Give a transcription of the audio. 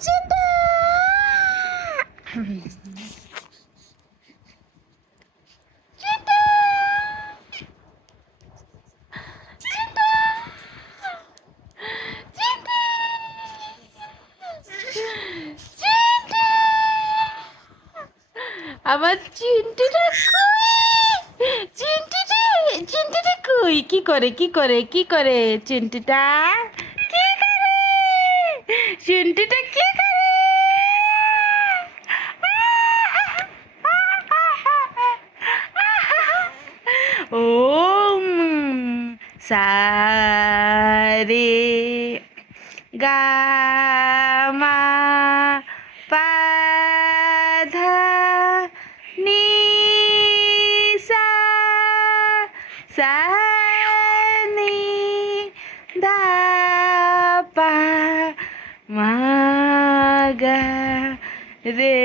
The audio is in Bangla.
চিন্টু চিন্টু চিন্টু চিন্টু চিন্টু আমার চিন্টুটা কই চিন্টুটা কই কি করে চিন্টুটা কি করে চিন্টুটা কি করে ও সা রে গা মা পা ধা নি সা সা নি ধা পা মা গা রে